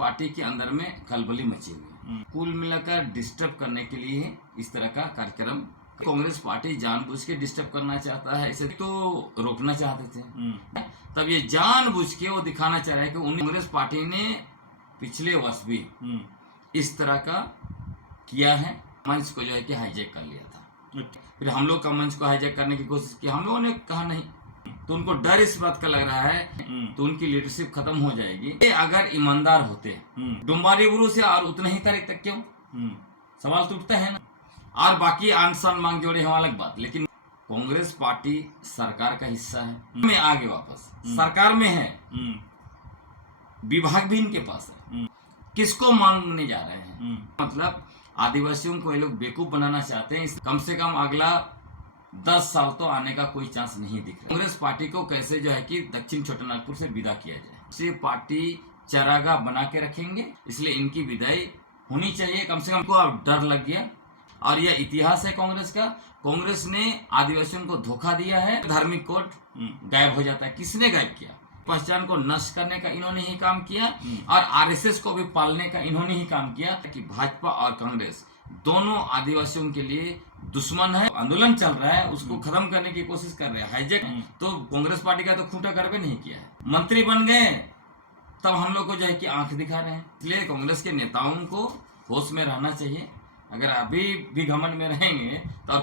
Party के अंदर में खलबली मची हुई है। कुल मिलाकर डिस्टर्ब करने के लिए इस तरह का कार्यक्रम कांग्रेस पार्टी जानबूझ के डिस्टर्ब करना चाहता है। इसे तो रोकना चाहते थे, तब ये जानबूझ के वो दिखाना चाह रहा है कि कांग्रेस पार्टी ने पिछले वर्ष भी इस तरह का किया है, मंच को जो है कि हाईजैक कर लिया था। फिर हम लोग का मंच को हाईजैक करने की कोशिश की, हम लोगों ने कहा नहीं, तो उनको डर इस बात का लग रहा है तो उनकी लीडरशिप खत्म हो जाएगी। ये अगर ईमानदार होते डुम्बारी गुरु से और उतना ही तारीख तक क्यों, सवाल तो उठता है ना। और बाकी आन शान मांग जोड़े हम अलग बात, लेकिन कांग्रेस पार्टी सरकार का हिस्सा है, में आगे वापस सरकार में है, विभाग भी इनके पास है, किसको मांगने जा रहे हैं? मतलब आदिवासियों को ये लोग बेवकूफ बनाना चाहते हैं। कम से कम अगला 10 साल तो आने का कोई चांस नहीं दिख रहा। कांग्रेस पार्टी को कैसे जो है कि दक्षिण छोटानागपुर से विदा किया जाए, ये पार्टी चरागाह बना के रखेंगे, इसलिए इनकी विदाई होनी चाहिए। कम से कम को अब डर लग गया, और यह इतिहास है कांग्रेस का। कांग्रेस ने आदिवासियों को धोखा दिया है, धार्मिक कोड गायब हो जाता है। किसने गायब किया? पहचान को नष्ट करने का इन्होंने ही काम किया, और आरएसएस को भी पालने का इन्होंने ही काम किया। कि भाजपा और कांग्रेस दोनों आदिवासियों के लिए दुश्मन है। आंदोलन चल रहा है, उसको खत्म करने की कोशिश कर रहे हैं, हाईजैक। तो कांग्रेस पार्टी का तो खूंटा करवे नहीं किया है। मंत्री बन गए तब हम लोग को जो है कि आंख दिखा रहे हैं। इसलिए कांग्रेस के नेताओं को होश में रहना चाहिए। अगर अभी भी घमंड में रहेंगे तो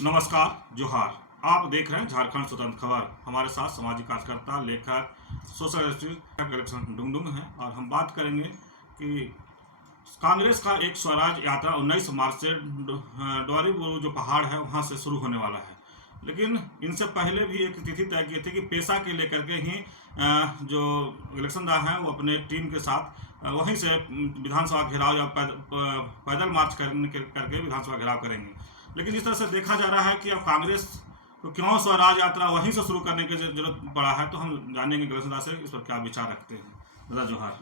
नमस्कार, जोहार। आप देख रहे हैं झारखंड स्वतंत्र खबर। हमारे साथ सामाजिक कार्यकर्ता, लेखक, सोशल एक्टिविस्ट डुंगडुंग हैं, और हम बात करेंगे कि कांग्रेस का एक स्वराज यात्रा 19 मार्च से डोंबारी बुरु जो पहाड़ है वहां से शुरू होने वाला है। लेकिन इनसे पहले भी एक तिथि तय की थी कि पेशा के लेकर के ही जो इलेक्शन दाह हैं वो अपने टीम के साथ वहीं से विधानसभा घेराव या पैदल मार्च करके विधानसभा घेराव करेंगे। लेकिन इस तरह से देखा जा रहा है कि अब कांग्रेस को क्यों स्वराज यात्रा वहीं से शुरू करने की जरूरत पड़ा है, तो हम जानेंगे इलेक्शन दाह से इस पर क्या विचार रखते हैं। दादा जोहार।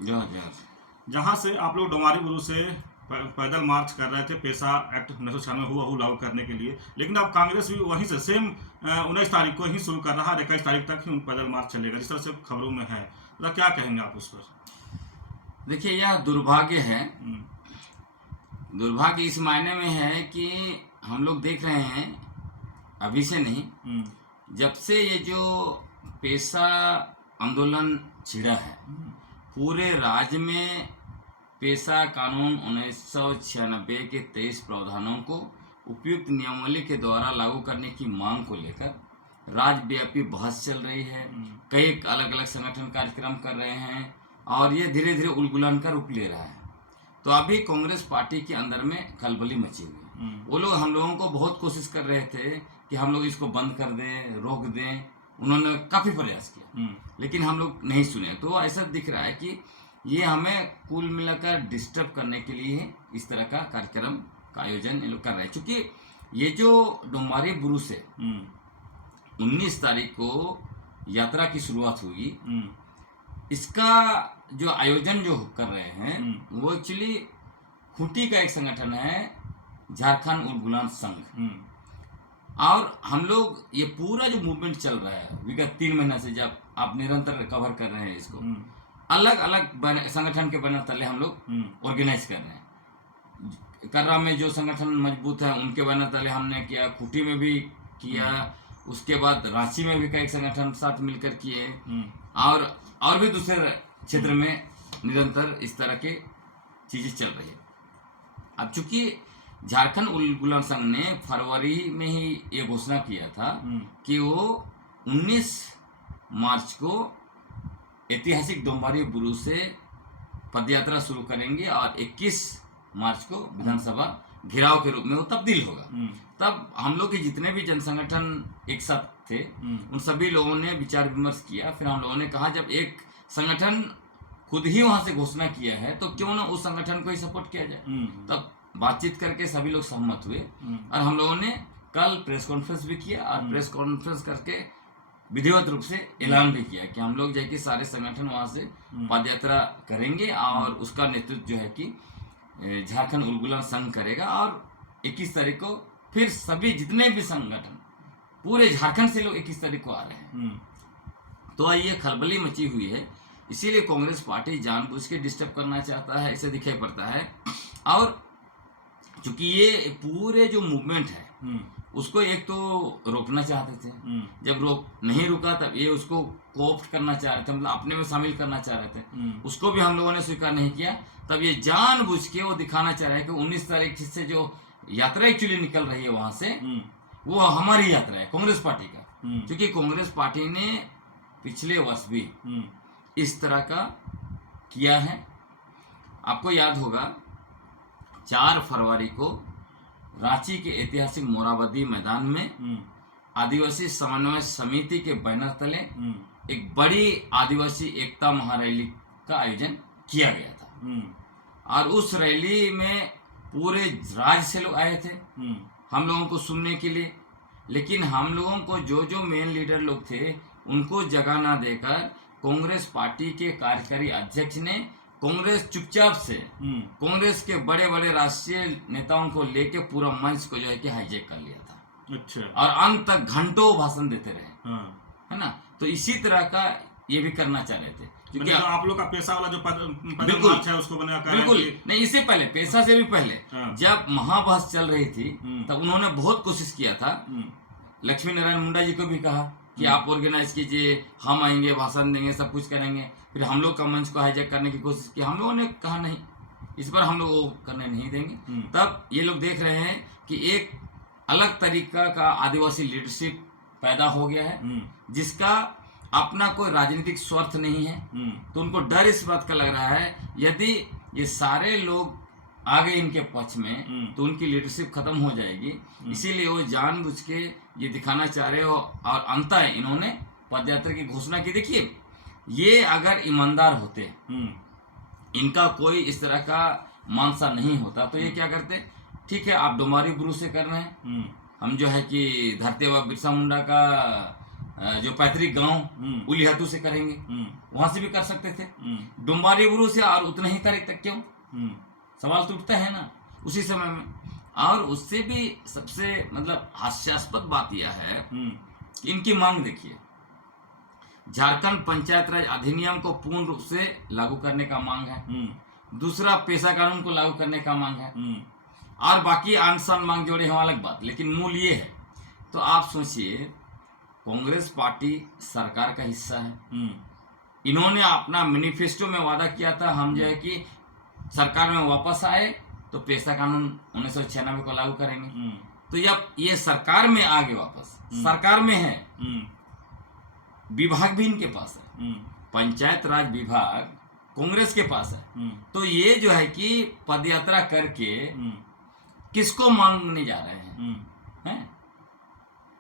जहाँ से आप लोग डोंबारी बुरु से पैदल मार्च कर रहे थे पेशा एक्ट 1996 हुआ लागू करने के लिए, लेकिन अब कांग्रेस भी वहीं से सेम 19 तारीख को ही शुरू कर रहा है, 21 तारीख तक ही पैदल मार्च चलेगा, जिस तरह से खबरों में है। तो क्या कहेंगे आप उस पर? देखिए, यह दुर्भाग्य है। दुर्भाग्य इस मायने में है कि हम लोग देख रहे हैं, अभी से नहीं, जब से ये जो पेशा आंदोलन छिड़ा है, पूरे राज्य में पेशा कानून 1996 के 23 प्रावधानों को उपयुक्त नियमावली के द्वारा लागू करने की मांग को लेकर राज्यव्यापी बहस चल रही है। कई अलग अलग संगठन कार्यक्रम कर रहे हैं, और ये धीरे धीरे उलगुलान का रूप ले रहा है। तो अभी कांग्रेस पार्टी के अंदर में खलबली मची हुई है। वो लोग हम लोगों को बहुत कोशिश कर रहे थे कि हम लोग इसको बंद कर दें, रोक दें। उन्होंने काफ़ी प्रयास किया, लेकिन हम लोग नहीं सुने। तो ऐसा दिख रहा है कि ये हमें कुल मिलाकर डिस्टर्ब करने के लिए इस तरह का कार्यक्रम का आयोजन ये लोग कर रहे हैं। क्योंकि ये जो डोंबारी बुरु से 19 तारीख को यात्रा की शुरुआत हुई, इसका जो आयोजन जो कर रहे हैं वो एक्चुअली खूंटी का एक संगठन है, झारखंड उलगुलान संघ। और हम लोग ये पूरा जो मूवमेंट चल रहा है विगत 3 महीना से, जब आप निरंतर कवर कर रहे हैं इसको, अलग अलग संगठन के बैनर तले हम लोग ऑर्गेनाइज कर रहे हैं। कर्रा में जो संगठन मजबूत है उनके बैनर तले हमने किया, खूंटी में भी किया, उसके बाद रांची में भी कई संगठन साथ मिलकर किए, और भी दूसरे क्षेत्र में निरंतर इस तरह के चीजें चल रही है। अब चूंकि झारखंड उलगुलान संघ ने फरवरी में ही ये घोषणा किया था कि वो 19 मार्च को ऐतिहासिक डोंबारी बुरु से पदयात्रा शुरू करेंगे, और 21 मार्च को विधानसभा घेराव के रूप में वो तब्दील होगा। तब हम लोग के जितने भी जन संगठन एक साथ थे, उन सभी लोगों ने विचार विमर्श किया। फिर हम लोगों ने कहा, जब एक संगठन खुद ही वहां से घोषणा किया है तो क्यों ना उस संगठन को ही सपोर्ट किया जाए। तब बातचीत करके सभी लोग सहमत हुए, और हम लोगों ने कल प्रेस कॉन्फ्रेंस भी किया, और प्रेस कॉन्फ्रेंस करके विधिवत रूप से ऐलान भी किया कि हम लोग जो है कि सारे संगठन वहां से पदयात्रा करेंगे, और उसका नेतृत्व जो है कि झारखंड उलगुलान संघ करेगा, और 21 तारीख को फिर सभी जितने भी संगठन पूरे झारखंड से लोग 21 तारीख को आ रहे हैं। तो ये खलबली मची हुई है, इसीलिए कांग्रेस पार्टी जानबूझ के डिस्टर्ब करना चाहता है, ऐसे दिखाई पड़ता है। और चूंकि ये पूरे जो मूवमेंट है उसको एक तो रोकना चाहते थे, जब रोक नहीं रुका तब ये उसको कोऑप्ट करना चाह रहे थे, मतलब अपने में शामिल करना चाह रहे थे, उसको भी हम लोगों ने स्वीकार नहीं किया। तब ये जानबूझ के वो दिखाना चाह रहा है कि 19 तारीख से जो यात्रा एक्चुअली निकल रही है वहां से, वो हमारी यात्रा है, कांग्रेस पार्टी का। क्योंकि कांग्रेस पार्टी ने पिछले वर्ष भी इस तरह का किया है। आपको याद होगा 4 फरवरी को रांची के ऐतिहासिक मोराबादी मैदान में आदिवासी समन्वय समिति के बैनर तले एक बड़ी आदिवासी एकता महारैली का आयोजन किया गया था। और उस रैली में पूरे राज्य से लोग आए थे हम लोगों को सुनने के लिए। लेकिन हम लोगों को जो मेन लीडर लोग थे उनको जगह ना देकर कांग्रेस पार्टी के कार्यकारी अध्यक्ष ने कांग्रेस चुपचाप से कांग्रेस के बड़े बड़े राष्ट्रीय नेताओं को लेके पूरा मंच को जो है कि हाईजैक कर लिया था। अच्छा। और अंत तक घंटों भाषण देते रहे। है ना। तो इसी तरह का ये भी करना चाह रहे थे, क्योंकि तो आप लोग का पैसा वाला जो बिल्कुल मार्च है उसको बना कर बिल्कुल नहीं, इससे पहले पैसा से भी पहले जब महाबहस चल रही थी तब उन्होंने बहुत कोशिश किया था। लक्ष्मी नारायण मुंडा जी को भी कहा कि आप ऑर्गेनाइज कीजिए, हम आएंगे, भाषण देंगे, सब कुछ करेंगे। फिर हम लोग का मंच को हाईजैक करने की कोशिश की, हम लोगों ने कहा नहीं, इस बार हम लोग वो करने नहीं देंगे। तब ये लोग देख रहे हैं कि एक अलग तरीका का आदिवासी लीडरशिप पैदा हो गया है जिसका अपना कोई राजनीतिक स्वार्थ नहीं है। तो उनको डर इस बात का लग रहा है यदि ये सारे लोग आ गए इनके पक्ष में तो उनकी लीडरशिप खत्म हो जाएगी। इसीलिए वो जानबूझ के ये दिखाना चाह रहे हो। और अंततः इन्होंने पदयात्रा की घोषणा की। देखिए, ये अगर ईमानदार होते, इनका कोई इस तरह का मानसा नहीं होता तो ये क्या करते, ठीक है आप डोमारी ब्रू से कर रहे हैं, हम जो है कि धरती बाबा बिरसा मुंडा का जो पैतृक गांव उलिहतू से करेंगे, वहां से भी कर सकते थे। डोमारी ब्रू से और उतने ही तारीख तक क्यों, सवाल तो उठता है ना उसी समय में। और उससे भी सबसे मतलब हास्यास्पद बात यह है कि इनकी मांग देखिए, झारखंड पंचायत राज अधिनियम को पूर्ण रूप से लागू करने का मांग है, दूसरा पेशा कानून को लागू करने का मांग है, और बाकी आनसान मांग जोड़े हैं अलग बात, लेकिन मूल ये है। तो आप सोचिए, कांग्रेस पार्टी सरकार का हिस्सा है, इन्होंने अपना मैनिफेस्टो में वादा किया था हम जो है कि सरकार में वापस आए तो पेशा कानून 1996 को लागू करेंगे। तो जब ये सरकार में आ गए, वापस सरकार में है, विभाग भी इनके पास है, पंचायत राज विभाग कांग्रेस के पास है, तो ये जो है कि पदयात्रा करके किसको मांगने जा रहे हैं?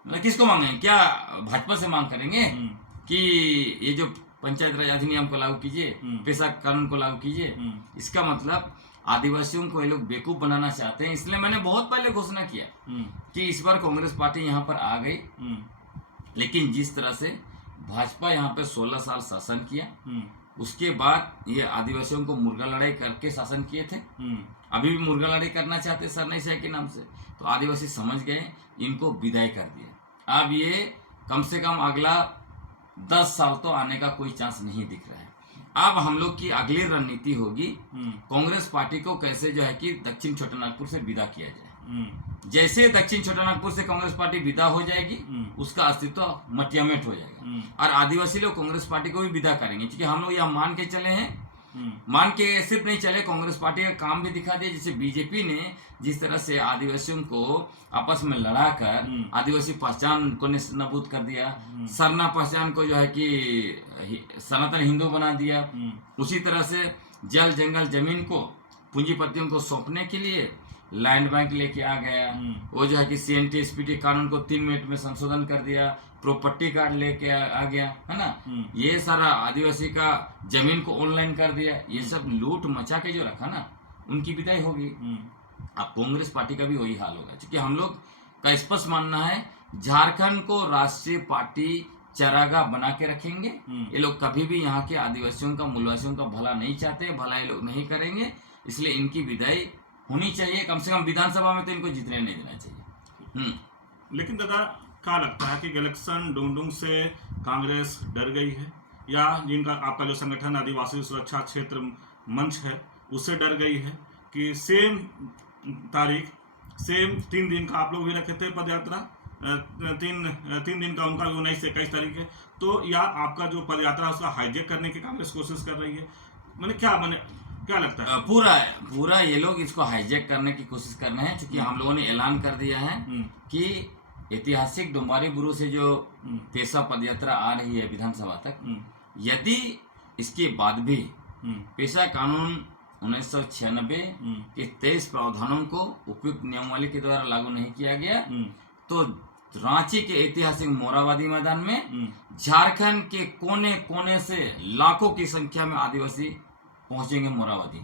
मतलब किसको मांगेंगे? क्या भाजपा से मांग करेंगे कि ये जो पंचायत राज अधिनियम को लागू कीजिए, पेशा कानून को लागू कीजिए? इसका मतलब आदिवासियों को ये लोग बेवकूफ बनाना चाहते हैं। इसलिए मैंने बहुत पहले घोषणा किया कि इस बार कांग्रेस पार्टी यहाँ पर आ गई, लेकिन जिस तरह से भाजपा यहाँ पे 16 साल शासन किया, उसके बाद ये आदिवासियों को मुर्गा लड़ाई करके शासन किए थे, अभी भी मुर्गा लड़ाई करना चाहते सरनाई शाह के नाम से। तो आदिवासी समझ गए, इनको विदाई कर दिया। अब ये कम से कम अगला 10 साल तो आने का कोई चांस नहीं दिख रहा है। अब हम लोग की अगली रणनीति होगी कांग्रेस पार्टी को कैसे जो है कि दक्षिण छोटानागपुर से विदा किया जाए। जैसे दक्षिण छोटानागपुर से कांग्रेस पार्टी विदा हो जाएगी, उसका अस्तित्व मटियामेट हो जाएगा और आदिवासी लोग कांग्रेस पार्टी को भी विदा करेंगे। क्योंकि हम लोग यह मान के चले हैं, मान के सिर्फ नहीं चले, कांग्रेस पार्टी का काम भी दिखा दिया। जैसे बीजेपी ने जिस तरह से आदिवासियों को आपस में लड़ाकर आदिवासी पहचान को नबूद कर दिया, सरना पहचान को जो है कि सनातन हिंदू बना दिया, उसी तरह से जल जंगल जमीन को पूंजीपतियों को सौंपने के लिए लैंड बैंक लेके आ गया। वो जो है कि CNT SPT कानून को 3 मिनट में संशोधन कर दिया, प्रॉपर्टी कार्ड लेके आ गया, है ना। ये सारा आदिवासी का जमीन को ऑनलाइन कर दिया। ये सब लूट मचा के जो रखा ना, उनकी विदाई होगी। अब कांग्रेस पार्टी का भी वही हाल होगा, क्योंकि हम लोग का स्पष्ट मानना है झारखंड को राष्ट्रीय पार्टी चरागाह बना के रखेंगे। ये लोग कभी भी यहाँ के आदिवासियों का, मूलवासियों का भला नहीं चाहते, भला ये लोग नहीं करेंगे। इसलिए इनकी विदाई होनी चाहिए, कम से कम विधानसभा में तो इनको जीतने नहीं देना चाहिए। लेकिन दादा क्या लगता है कि इलेक्शन डुंगडुंग से कांग्रेस डर गई है, या जिनका आपका जो संगठन आदिवासी सुरक्षा क्षेत्र मंच है उससे डर गई है कि सेम तारीख, सेम 3 दिन का आप लोग भी रखे थे पद यात्रा, 3 दिन का उनका भी 19 से 21 तारीख है, तो या आपका जो पद यात्रा उसका हाईजेक करने की कांग्रेस कोशिश कर रही है? मैंने क्या लगता है? पूरा ये लोग इसको हाईजेक करने की कोशिश कर रहे हैं, क्योंकि हम लोगों ने ऐलान कर दिया है कि ऐतिहासिक डोम्बारी बुरु से जो पेशा पदयात्रा आ रही है विधानसभा तक, यदि इसके बाद भी पेशा कानून 1996 के 23 प्रावधानों को उपयुक्त नियमावली के द्वारा लागू नहीं किया गया, तो रांची के ऐतिहासिक मोराबादी मैदान में झारखंड के कोने कोने से लाखों की संख्या में आदिवासी पहुंचेंगे मोराबादी।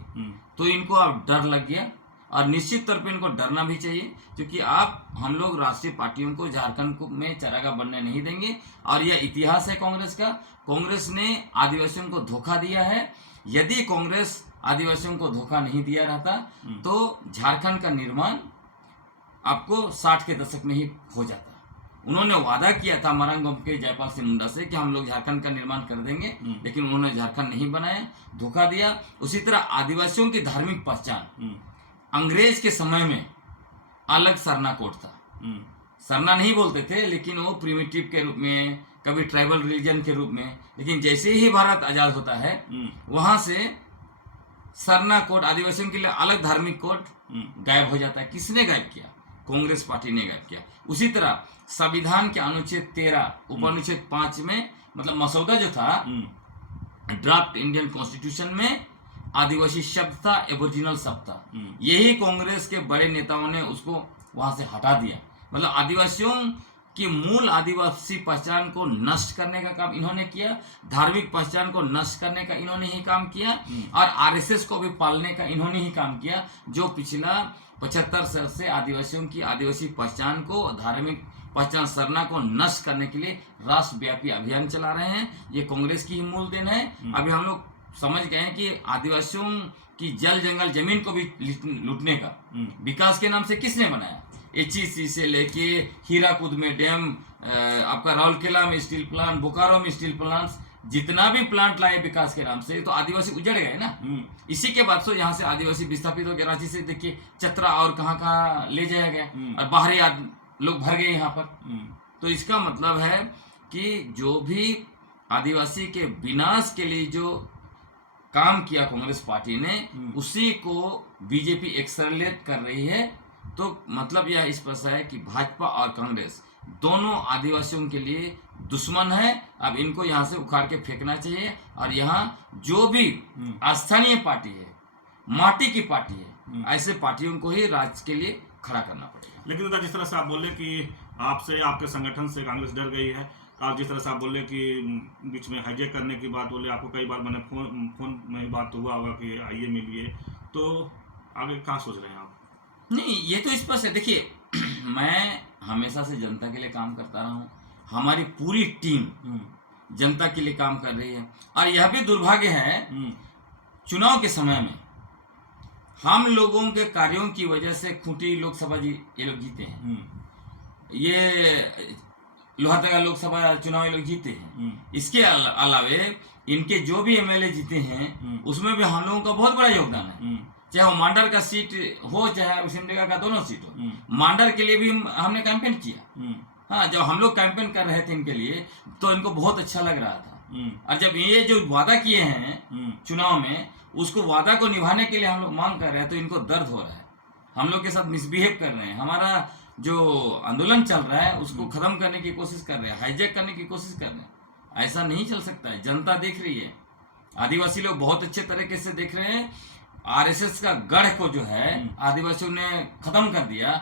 तो इनको अब डर लग गया, और निश्चित तौर पे इनको डरना भी चाहिए, क्योंकि हम लोग राष्ट्रीय पार्टियों को झारखंड में चारागाह बनने नहीं देंगे। और यह इतिहास है कांग्रेस का, कांग्रेस ने आदिवासियों को धोखा दिया है। यदि कांग्रेस आदिवासियों को धोखा नहीं दिया रहता तो झारखंड का निर्माण आपको 60 के दशक में ही हो जाता। उन्होंने वादा किया था मरांगोम के जयपाल सिंह मुंडा से कि हम लोग झारखंड का निर्माण कर देंगे, लेकिन उन्होंने झारखंड नहीं बनाया, धोखा दिया। उसी तरह आदिवासियों की धार्मिक पहचान अंग्रेज के समय में अलग सरना कोड था। सरना नहीं बोलते थे, लेकिन वो प्रिमिटिव के रूप में, कभी ट्राइबल रिलीजन के रूप में। लेकिन जैसे ही भारत आजाद होता है वहां से सरना कोड, आदिवासियों के लिए अलग धार्मिक कोड गायब हो जाता है। किसने गायब किया? कांग्रेस पार्टी ने गायब किया। उसी तरह संविधान के अनुच्छेद 13 उपअनुच्छेद 5 में, मतलब मसौदा जो था ड्राफ्ट इंडियन कॉन्स्टिट्यूशन में, आदिवासी शब्द था, एबोरिजिनल शब्द था। यही कांग्रेस के बड़े नेताओं ने उसको वहां से हटा दिया। मतलब आदिवासियों की मूल आदिवासी पहचान को नष्ट करने का काम इन्होंने किया, धार्मिक पहचान को नष्ट करने का इन्होंने ही काम किया, और आरएसएस को भी पालने का इन्होंने ही काम किया, जो पिछला 75 साल से आदिवासियों की आदिवासी पहचान को, धार्मिक पहचान सरना को नष्ट करने के लिए राष्ट्रव्यापी अभियान चला रहे हैं। ये कांग्रेस की ही मूल देन है। अभी हम लोग समझ गए हैं कि आदिवासियों की जल जंगल जमीन को भी लूटने का विकास के नाम से किसने बनाया? HEC से लेके हीराकुद में डैम, आपका राउरकेला में स्टील प्लांट, बोकारो में स्टील प्लांट, जितना भी प्लांट लाए विकास के नाम से, तो आदिवासी उजड़ गए ना। इसी के बाद से यहाँ से आदिवासी विस्थापित हो गए। रांची से देखिए चतरा और कहाँ ले जाया गया, और बाहरी लोग भर गए यहाँ पर। तो इसका मतलब है कि जो भी आदिवासी के विनाश के लिए जो काम किया कांग्रेस पार्टी ने, उसी को बीजेपी एक्सेलरेट कर रही है। तो मतलब यह स्पष्ट है कि भाजपा और कांग्रेस दोनों आदिवासियों के लिए दुश्मन है। अब इनको यहाँ से उखाड़ के फेंकना चाहिए, और यहाँ जो भी स्थानीय पार्टी है, माटी की पार्टी है, ऐसे पार्टियों को ही राज्य के लिए खड़ा करना पड़ेगा। लेकिन दादा, जिस तरह से आप बोले कि आपसे, आपके संगठन से कांग्रेस डर गई है, और जिस तरह से आप बोले कि बीच में हाईजेक करने की बात बोले, आपको कई बार मैंने फोन में बात हुआ होगा कि आइए मिलिए, तो आगे क्या सोच रहे हैं आप? नहीं, ये तो स्पष्ट है। देखिए, मैं हमेशा से जनता के लिए काम करता रहा हूँ, हमारी पूरी टीम जनता के लिए काम कर रही है। और यह भी दुर्भाग्य है, चुनाव के समय में हम लोगों के कार्यों की वजह से खूंटी लोकसभा ये लोग जीते हैं, ये लोहरदगा लोकसभा चुनाव ये लोग जीते हैं। इसके अलावे इनके जो भी MLA जीते हैं उसमें भी हम लोगों का बहुत बड़ा योगदान है। चाहे वो मांडर का सीट हो, चाहे सिमडेगा का दोनों सीट हो, मांडर के लिए भी हमने कैंपेन किया। हाँ, जब हम लोग कैंपेन कर रहे थे इनके लिए, तो इनको बहुत अच्छा लग रहा था। और जब ये जो वादा किए हैं चुनाव में, उसको वादा को निभाने के लिए हम लोग मांग कर रहे हैं, तो इनको दर्द हो रहा है। हम लोग के साथ मिसबिहेव कर रहे हैं। हमारा जो आंदोलन चल रहा है उसको खत्म करने की कोशिश कर रहे हैं, हाईजैक करने की कोशिश कर रहे हैं। ऐसा नहीं चल सकता है। जनता देख रही है, आदिवासी लोग बहुत अच्छे तरीके से देख रहे हैं। RSS का गढ़ को जो है आदिवासियों ने खत्म कर दिया।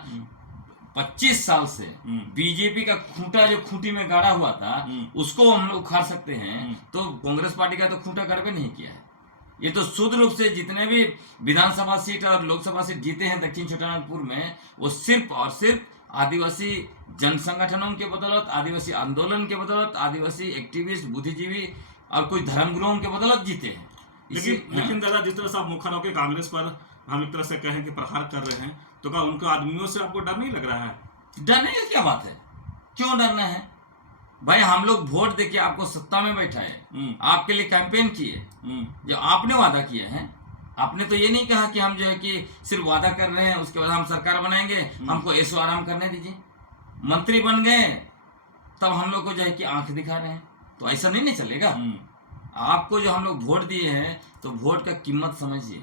25 साल से बीजेपी का खूंटा जो खूंटी में गाड़ा हुआ था, उसको हम लोग उखाड़ सकते हैं, तो कांग्रेस पार्टी का तो खूंटा गड़बे नहीं किया है। ये तो शुद्ध रूप से जितने भी विधानसभा सीट और लोकसभा सीट जीते हैं दक्षिण छोटानागपुर में, वो सिर्फ और सिर्फ आदिवासी जन संगठनों के बदौलत, आदिवासी आंदोलन के बदौलत, आदिवासी एक्टिविस्ट, बुद्धिजीवी और कुछ धर्मगुरुओं के बदौलत जीते हैं। लेकिन दादा, जिस तरह से आप मुखर होकर कांग्रेस पर हम एक तरह से कहें कि प्रहार कर रहे हैं, तो क्या उनके आदमियों से आपको डर नहीं लग रहा है? डरने की क्या बात है? क्यों डरना है भाई? हम लोग वोट देके आपको सत्ता में बैठाए, आपके लिए कैंपेन किए, जो आपने वादा किया है। आपने तो ये नहीं कहा कि हम जो है कि सिर्फ वादा कर रहे हैं, उसके बाद हम सरकार बनाएंगे, हमको ऐसो आराम करने दीजिए। मंत्री बन गए तब हम लोग को जो है कि आंख दिखा रहे हैं, तो ऐसा नहीं ना चलेगा। आपको जो हम लोग वोट दिए हैं तो वोट का कीमत समझिए।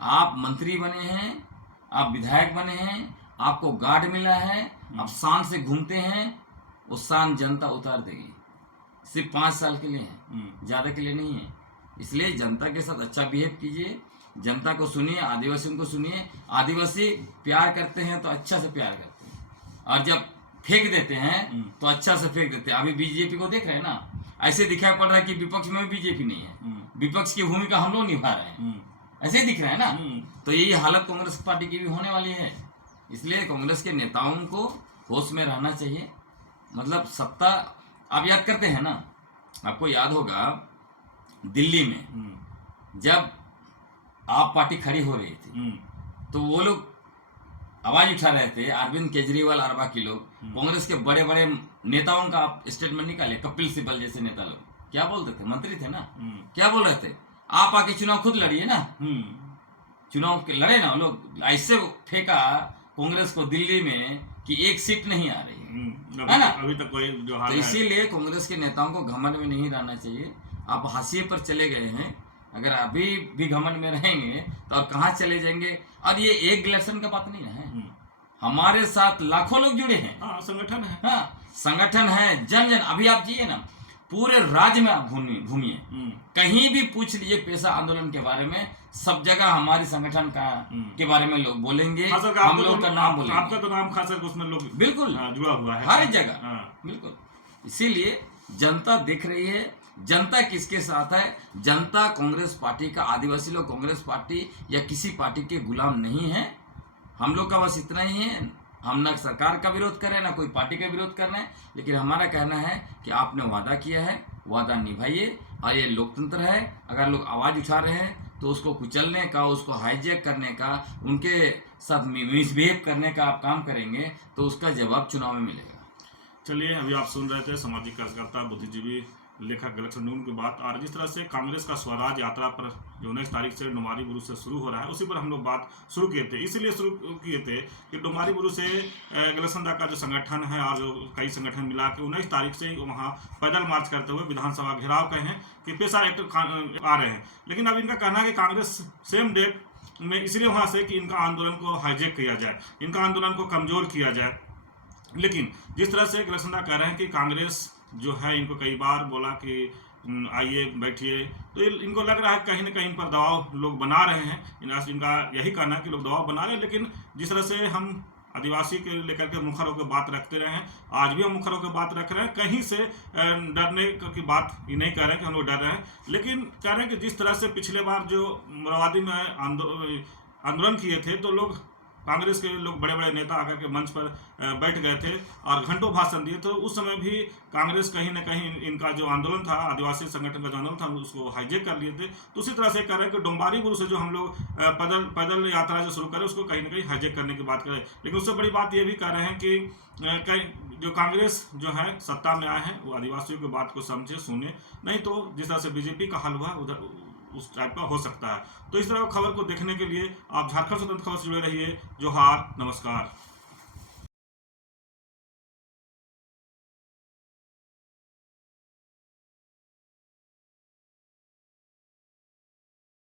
आप मंत्री बने हैं, आप विधायक बने हैं, आपको गार्ड मिला है, आप शान से घूमते हैं, वो शान जनता उतार देगी। सिर्फ 5 साल के लिए है, ज़्यादा के लिए नहीं है। इसलिए जनता के साथ अच्छा बिहेव कीजिए, जनता को सुनिए, आदिवासियों को सुनिए। आदिवासी प्यार करते हैं तो अच्छा से प्यार करते हैं, और जब फेंक देते हैं तो अच्छा से फेंक देते हैं। अभी बीजेपी को देख रहे हैं ना, ऐसे दिखाई पड़ रहा है कि विपक्ष में भी बीजेपी नहीं है, विपक्ष की भूमिका हम लोग निभा रहे हैं, ऐसे ही दिख रहा है ना। तो यही हालत कांग्रेस पार्टी की भी होने वाली है। इसलिए कांग्रेस के नेताओं को होश में रहना चाहिए। मतलब सत्ता, आप याद करते हैं ना, आपको याद होगा दिल्ली में जब आप पार्टी खड़ी हो रही थी तो वो लोग आवाज उठा रहे थे, अरविंद केजरीवाल और बाकी लोग, कांग्रेस के बड़े बड़े नेताओं का आप स्टेटमेंट निकाले, कपिल सिब्बल जैसे नेता लोग क्या बोलते थे, मंत्री थे ना, क्या बोल रहे थे? आप आके चुनाव खुद लड़िए ना, चुनाव लड़े ना। वो लोग ऐसे फेंका कांग्रेस को दिल्ली में कि एक सीट नहीं आ रही है ना। अभी तक कोई जो तो इसीलिए कांग्रेस के नेताओं को घमंड में नहीं रहना चाहिए। आप हाशिए पर चले गए हैं, अगर अभी भी घमंड में रहेंगे तो और कहाँ चले जाएंगे। और ये एक इलेक्शन का बात नहीं है, हमारे साथ लाखों लोग जुड़े हैं। संगठन है, हाँ संगठन है, जन जन। अभी आप जाइए ना, पूरे राज्य में आप घूमिए, कहीं भी पूछ लीजिए पेशा आंदोलन के बारे में, सब जगह हमारे संगठन का के बारे में लोग बोलेंगे, हम लोग का नाम बोलेंगे। आपका तो नाम खास करके उसमें लोग बिल्कुल जुड़ा हुआ है हर जगह, बिल्कुल। इसीलिए जनता देख रही है, जनता किसके साथ है। जनता कांग्रेस पार्टी का, आदिवासी लोग कांग्रेस पार्टी या किसी पार्टी के गुलाम नहीं है। हम लोग का बस इतना ही है, हम ना सरकार का विरोध कर रहे हैं ना कोई पार्टी का विरोध कर रहे हैं, लेकिन हमारा कहना है कि आपने वादा किया है, वादा निभाइए। और ये लोकतंत्र है, अगर लोग आवाज़ उठा रहे हैं तो उसको कुचलने का, उसको हाईजैक करने का, उनके साथ मिसबिहेव करने का आप काम करेंगे तो उसका जवाब चुनाव में मिलेगा। चलिए, अभी आप सुन रहे थे सामाजिक कार्यकर्ता, बुद्धिजीवी, लेखक गलेक्शन डुंगडुंग की बात। और जिस तरह से कांग्रेस का स्वराज यात्रा पर जो 19 तारीख से डुमारी बुरुज से शुरू हो रहा है, उसी पर हम लोग बात शुरू किए थे। इसीलिए शुरू किए थे कि डुमारी बुरुज से गलेक्शन का जो संगठन है और जो कई संगठन मिला के 19 तारीख से वहाँ पैदल मार्च करते हुए विधानसभा घेराव कहे हैं कि पेशा एक्ट आ रहे हैं। लेकिन अब इनका कहना है कि कांग्रेस सेम डेट में इसलिए वहाँ से कि इनका आंदोलन को हाईजैक किया जाए, इनका आंदोलन को कमज़ोर किया जाए। लेकिन जिस तरह से गलेक्शन कह रहे हैं कि कांग्रेस जो है, इनको कई बार बोला कि आइए बैठिए, तो इनको लग रहा है कहीं ना कहीं पर दबाव लोग बना रहे हैं। इनका यही कहना है कि लोग दबाव बना रहे हैं। लेकिन जिस तरह से हम आदिवासी के लेकर के मुखर होकर बात रखते रहे हैं, आज भी हम मुखर होकर बात रख रहे हैं, कहीं से डरने की बात ये नहीं कह रहे हैं कि हम लोग डर रहे हैं। लेकिन कह रहे हैं कि जिस तरह से पिछले बार जो मोराबादी में आंदोलन किए थे, तो लोग कांग्रेस के लोग बड़े बड़े नेता आकर के मंच पर बैठ गए थे और घंटों भाषण दिए। तो उस समय भी कांग्रेस कहीं ना कहीं इनका जो आंदोलन था, आदिवासी संगठन का जो आंदोलन था, उसको हाईजैक कर लिए थे। तो उसी तरह से कह रहे हैं कि डोंबारी बुरुज से जो हम लोग पैदल यात्रा जो शुरू करें, उसको कहीं ना कहीं हाईजैक करने की बात करें। लेकिन उससे बड़ी बात ये भी कह रहे हैं कि जो कांग्रेस जो है सत्ता में आए हैं, वो आदिवासियों की बात को समझे, सुने, नहीं तो जिस तरह से बीजेपी का हाल हुआ उधर उस टाइप का हो सकता है। तो इस तरह खबर को देखने के लिए आप झारखंड स्वतंत्र खबर से जुड़े रहिए। जोहार, नमस्कार।